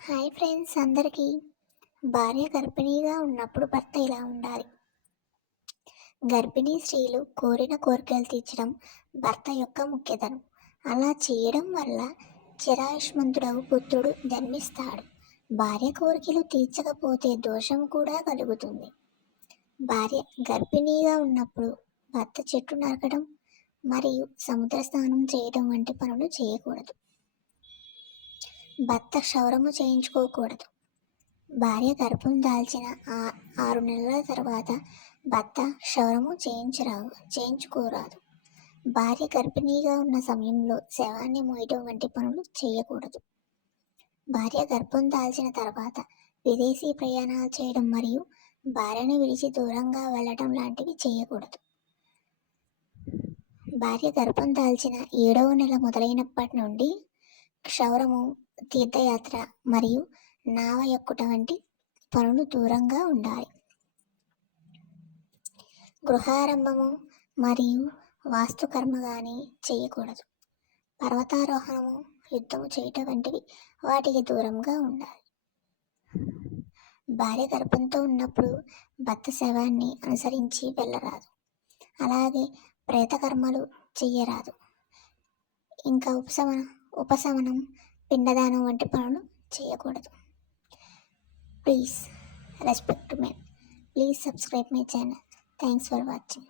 Hi friends అందరికీ. భార్య గర్భిణీగా ఉన్నప్పుడు భర్త ఇలా ఉండాలి. గర్భిణీ స్త్రీలు కోరిన కోరికలు తీర్చడం భర్త యొక్క ముఖ్యతనం. అలా చేయడం వల్ల చిరాయుష్మంతుడవు పుత్రుడు జన్మిస్తాడు. భార్య కోరికలు తీర్చకపోతే దోషం కూడా కలుగుతుంది. భార్య గర్భిణీగా ఉన్నప్పుడు భర్త చెట్టు నరకడం మరియు సముద్ర స్నానం చేయడం వంటి పనులు చేయకూడదు. భర్త క్షౌరము చేయించుకోకూడదు. భార్య గర్భం దాల్చిన 6 నెలల తర్వాత భర్త క్షౌరము చేయించుకోరాదు. భార్య గర్భిణీగా ఉన్న సమయంలో శవాన్ని మోయడం వంటి పనులు చేయకూడదు. భార్య గర్భం దాల్చిన తర్వాత విదేశీ ప్రయాణాలు చేయడం మరియు భార్యను విడిచి దూరంగా వెళ్ళడం లాంటివి చేయకూడదు. భార్య గర్భం దాల్చిన 7వ నెల మొదలైనప్పటి నుండి క్షౌరము, తీర్థయాత్ర మరియు నావ ఎక్కుట వంటి పనులు దూరంగా ఉండాలి. గృహారంభము మరియు వాస్తుకర్మ కానీ చేయకూడదు. పర్వతారోహణము, యుద్ధము చేయటం వంటివి వాటికి దూరంగా ఉండాలి. భార్య గర్భంతో ఉన్నప్పుడు భర్త శవాన్ని అనుసరించి వెళ్ళరాదు. అలాగే ప్రేతకర్మలు చెయ్యరాదు. ఇంకా ఉపశమనం, పిండదానం వంటి పనులు చేయకూడదు. Please respect me. Please subscribe my channel. Thanks for watching.